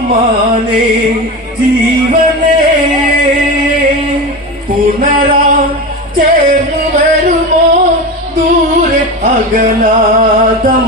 ഇളമാനേ ജീവനേ പുനരാ ചേർന്നു വരുമോ ദൂരെ അകലാതമ്പിളി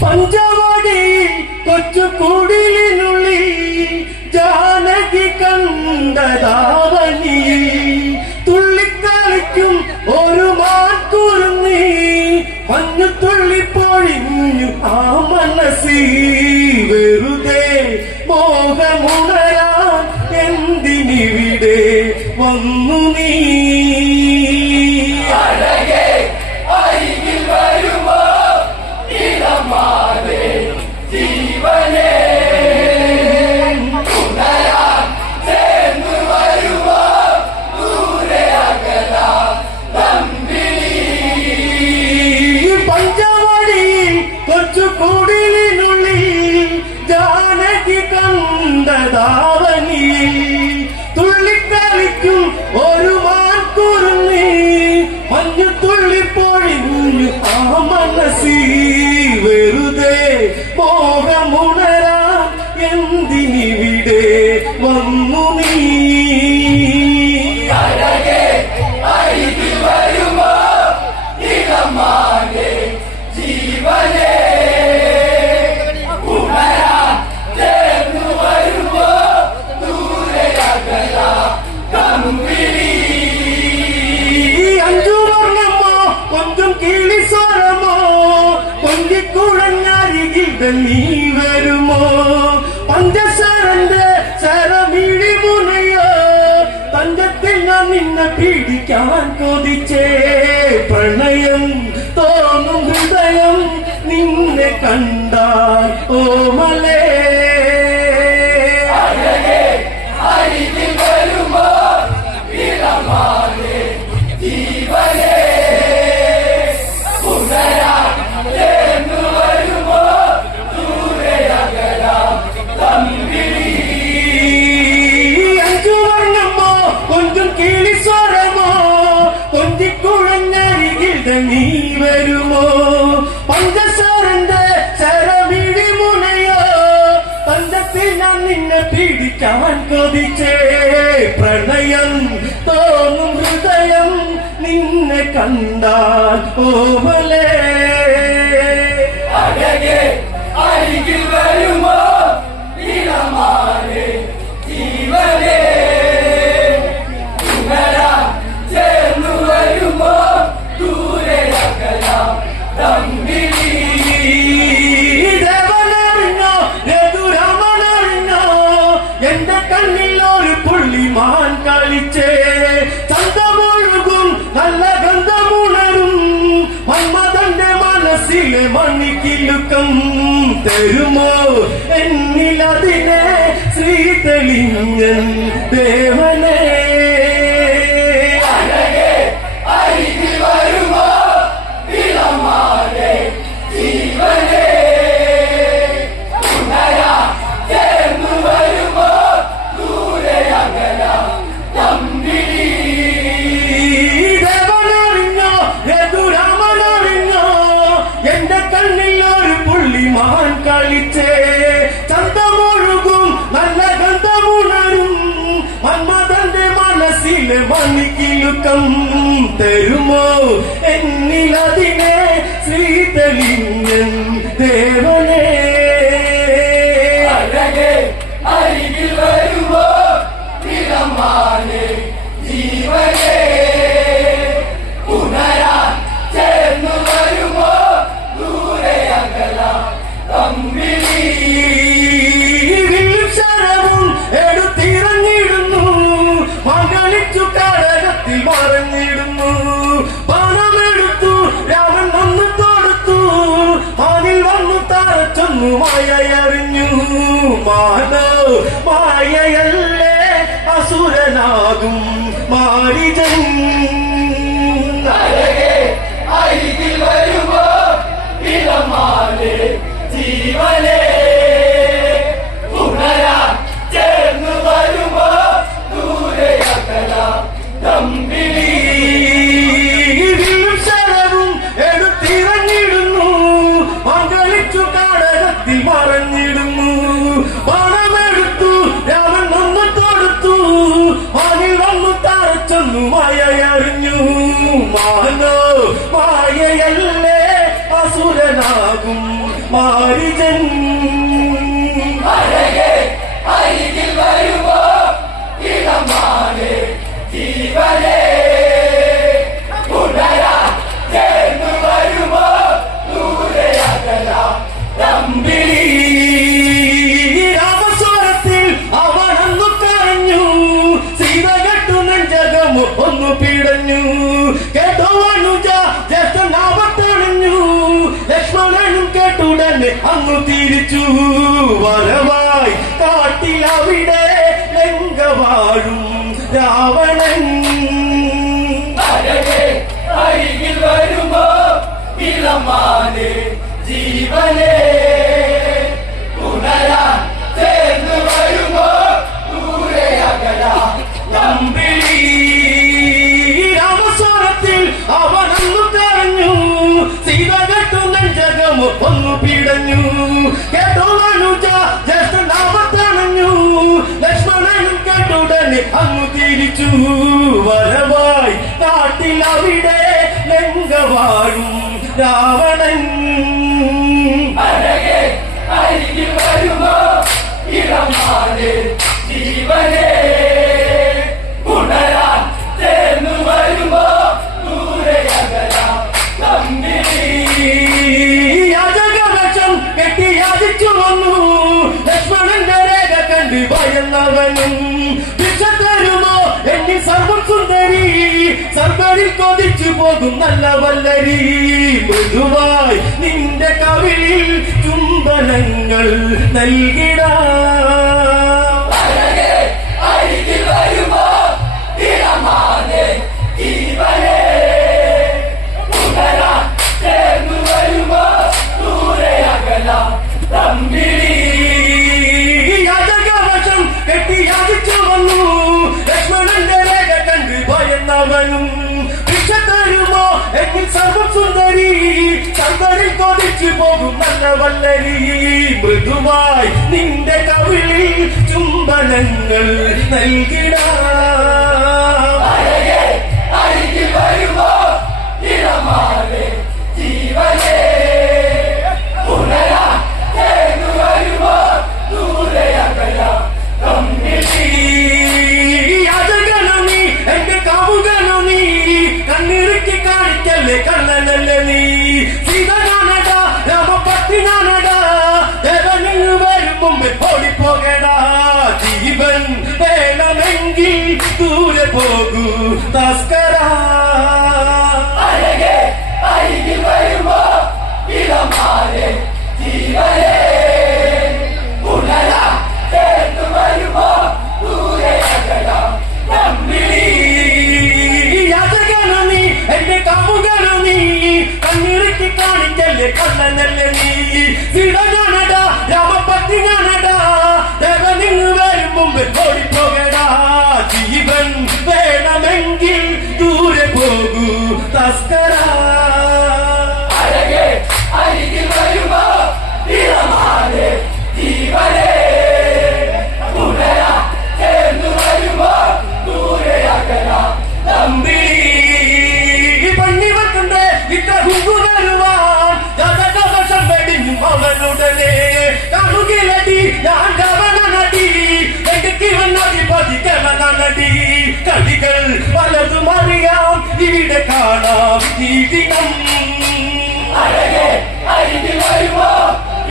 പഞ്ചവടി കൊച്ചുകുടിലിനുള്ളിൽ ജാനകി കണ്ടതാവനി തുള്ളിക്കളിക്കും ഒരു മാൻകുരുന്നി മഞ്ഞു തുള്ളിപ്പൊഴിഞ്ഞു ആ മനസ്സി വെറുതെ മോഹമുണരാൻ എന്തിനിവിടെ വന്നു നീ കൊച്ചുകുടിലിനുള്ളിൽ ജാനകി കണ്ടതാവനി തുള്ളിക്കളിക്കും ഒരു മാൻകുരുന്നി മഞ്ഞു തുള്ളിപ്പൊഴിഞ്ഞു ആ മനസ്സി വെറുതെ മോഹമുണരാൻ എന്തിനിവിടെ വന്നു നീ നീ വരുമോ പഞ്ചസാരന്റെ ശരമിഴി മുനയോ തഞ്ചത്തിൽ ഞാൻ നിന്നെ പിടിക്കാൻ കൊതിച്ചേ പ്രണയം തോന്നും ഹൃദയം നിന്നെ കണ്ടാൽ ഓമലേ നീ വരുമോ പഞ്ചസാരന്റെ ശരമിഴി മുനയോ പഞ്ചത്തിൽ ഞാൻ നിന്നെ പിടിക്കാൻ കൊതിച്ചേ പ്രണയം തോന്നും ഹൃദയം നിന്നെ കണ്ടാൽ ഓമലേ അരികിൽ വരുമോ ഇളമാനേ ജീവനേ എന്റെ കണ്ണിൽ ഒരു പുള്ളിമാൻ കളിച്ചേ ചന്തമൊഴുകും നല്ല ഗന്ധമുണരും മന്മഥന്റെ മനസ്സിലെ മണിക്കിലുക്കം തരുമോ എന്നിലതിനെ ശ്രീതെളിഞ്ഞൻ ദേവനേ കളിച്ചേ ചന്തമൊഴുകും നല്ല ഗന്ധമുണരും മന്മഥന്റെ മനസ്സിലെ മണിക്കിലുക്കം തരുമോ എന്നിലതിനെ ശ്രീതെളിഞ്ഞൻ ദേവനേ അരികിൽ വരുമോ ഇളമാനേ ജീവനേ ശരവും എടുത്തിറങ്ങിടുന്നു മകളിച്ചു കടകത്തിൽ മറഞ്ഞിടുന്നു പണമെടുത്തു രാമൻ വന്നു തൊടുത്തു മാനിൽ വന്നു തറച്ചൊന്നു മായറിഞ്ഞു മാനോ മായയല്ലേ അസുരനാകും മാരിജൻ അരികിൽ വരുമോ ഇളമാനെ ജീവനെ ഉണരാൻ ചേർന്ന് വരുമോ ദൂരെ അകലാം തമ്പിലി ശരവും എടുത്തിറങ്ങിടുന്നു പങ്കളിച്ചു കാടകത്തിൽ മറഞ്ഞിടുന്നു പണമെടുത്തു രാമൻ ഒന്ന് തൊടുത്തു മണിൽ വന്നു തറച്ചൊന്നു മായയറിഞ്ഞു മാനോ മായയല്ലേ അസുരനാകും മാരിജൻ അരികിൽ വരുമോ ഇളമാനെ ജീവനെ ഉണരാൻ ചേർന്ന് വരുമോ ദൂരെ അകലാം തമ്പിലി രാമസ്വരത്തിൽ അവനന്നു കരഞ്ഞു സീത കെട്ടു നെഞ്ചകമു ഒന്നു പിടഞ്ഞു കേട്ടോ അനുജ ജ്യേഷ്ഠനാപത്തണിഞ്ഞു ലക്ഷ്മണനും കേട്ടുടനെ അങ്ങു തിരിച്ചു വരവായി കാട്ടിലവിടെ ലങ്കവാഴും രാവണൻ അരികിൽ വരുമോ ഇളമാനെ ജീവനെ ഉണരാൻ ചേർന്ന് വരുമോ ദൂരെ അകലാം തമ്പിലി രാമസ്വരത്തിൽ അവനന്നു കരഞ്ഞു സീത കെട്ടു നെഞ്ചകമു ഒന്നു പിടഞ്ഞു കേട്ടോ അനുജ ജ്യേഷ്ഠനാപത്തണഞ്ഞു ലക്ഷ്മണനും കേട്ടുടനെ അങ്ങു തിരിച്ചു വരവായി നാട്ടിലവിടെ ലങ്കവാഴും രാവണൻ അരികിൽ വരുമോ ഇളമാനെ ജീവനെ ഉണരാൻ ചേർന്ന് വരുമോ ദൂരെ അകലാം തമ്പിലി യാചകവശം കെട്ടി യാചിച്ചു വന്നു ലക്ഷ്മണന്റെ രേഖ കണ്ട് ഭയന്നവനും ഭിക്ഷ തരുമോ എന്നിൽ സർവം സുന്ദരി സർവരിൽ കൊതിച്ചു പോകും നല്ല വല്ലരി മൃദുവായി നിന്റെ കവിളിൽ ചുംബനങ്ങൾ നൽകിടാ അരികിൽ വരുമോ ഇളമാനെ ജീവനെ ഉണരാൻ ചേർന്ന് വരുമോ ദൂരെ അകലാം തമ്പിലി യാചകവശം കെട്ടി യാചിച്ചു വന്നു ലക്ഷ്മണന്റെ രേഖ കണ്ട് ഭയന്നവനും ഭിക്ഷ തരുമോ എന്നിൽ സർവം സുന്ദരി സർവരിൽ കൊതിച്ചു പോകും നല്ല വല്ലരി മൃദുവായി നിന്റെ കവിളിൽ ചുംബനങ്ങൾ നൽകിടാ അരികിൽ വരുമോ ഇളമാനെ ജീവനെ ഉണരാൻ ചേർന്ന് വരുമോ ദൂരെ അകലാം തമ്പിലി യാചകനു നീ എന്റെ കാമുകനു നീ കണ്ണിറുക്കി കാണിക്കല്ലേ കള്ളനല്ലേ നീ സീത ഞാനടാ രാമപത്തി ഞാനടാ ദേവനിൽ വരും മുമ്പ് ഓടിപ്പോകടാ ജീവൻ വേണമെങ്കിൽ ദൂരെ പോകൂ തസ്കരാ അരികിൽ വരുമോ ഇളമാനെ ജീവനെ ഉണരാൻ ചേർന്ന് വരുമോ ദൂരെ അകലാം തമ്പിലി യാചകനു നീ എന്റെ കാമുകനു നീ കണ്ണിറുക്കി കാണിക്കല്ലേ കള്ളനല്ലേ നീ സീത ഞാനടാ രാമപത്തി ഞാനടാ ദേവനിൽ വരും മുമ്പ് ഓടിപ്പോകടാ ജീവൻ വേണമെങ്കിൽ ദൂരെ പോകൂ തസ്കരാ അരികിൽ വരുമോ ഇളമാനെ ജീവനെ ഉണരാൻ ചേർന്ന് വരുമോ ദൂരെ അകലാം തമ്പിലി പണിവട്ടുണ്ട് ഇത്ര കുങ്കുമരുവാൻ ദശകവശം വെടിഞ്ഞും അവനുടനെ കമുകിലടി ഞാൻ കവനടി നടി കവനടി കളികൾ പലതും അറിയാം ഇവിടെ കാണാം ഈ ദിനം അരികിൽ വരുമോ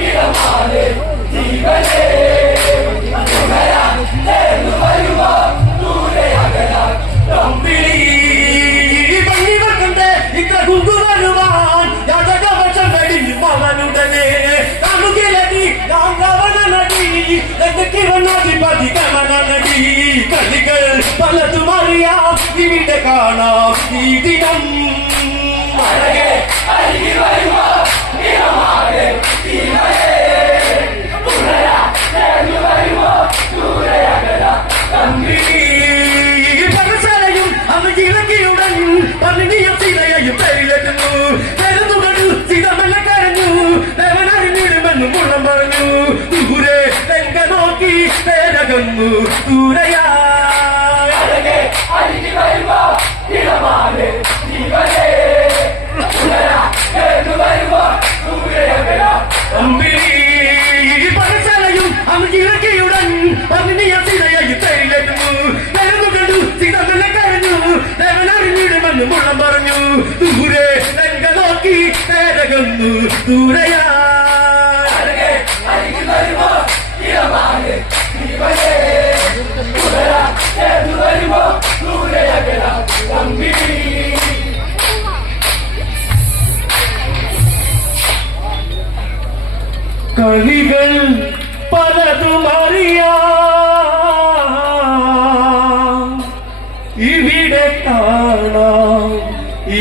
ഇളമാനെ ജീവനെ ഉണരാൻ ചേർന്ന് വരുമോ ദൂരെ അകലാം തമ്പിലി പണിവട്ടുണ്ട് ഇത്ര കുങ്കുമരുവാൻ ദശകവശം വെടിഞ്ഞും അവനുടനെ കമുകിലടി ഞാൻ കവനടി നടി കവനടി കളികൾ പലതും അറിയാം ഇവിടെ കാണാം ഈ ദിനം അഴകേ അരികി വരുമോ നിറമാകെ തീമലേ പുനരാ ചേർന്നു വരുമോ ദൂരയകല കമ്പിളി പകശാലയും അന്ന് ഇളക്കിയുടൻ പന്നിയും സീതയും പേരിലെത്തുന്നു പെരുന്നുകടു സീതമെല്ലാം കരഞ്ഞു ദേവനറിഞ്ഞിടുമെന്നും മുള്ളം പറഞ്ഞു ദൂരെ തെങ്ക നോക്കി പേരകന്നു ദൂരയാ അഴകേ അരികി വരുമോ നിറമാകെ തീമലേ പുനരാ ചേർന്നു വരുമോ ദൂരയകല പകശാലയും അന്ന് ഇളക്കിയുടൻ പന്നിയും സീതയും പേരിലെത്തുന്നു പെരുന്നുകടു സീതമെല്ലാം കരഞ്ഞു ദേവനറിഞ്ഞിടുമെന്നും മുള്ളം പറഞ്ഞു ദൂരെ തെങ്ക നോക്കി പേരകന്നു ദൂരയാ അഴകേ അരികി വരുമോ നിറമാകെ തീമലേ പുനരാ ചേർന്നു വരുമോ ദൂരയകല കമ്പിളി കളികൾ പലതും അറിയാം ഇവിടെ കാണാം ഈ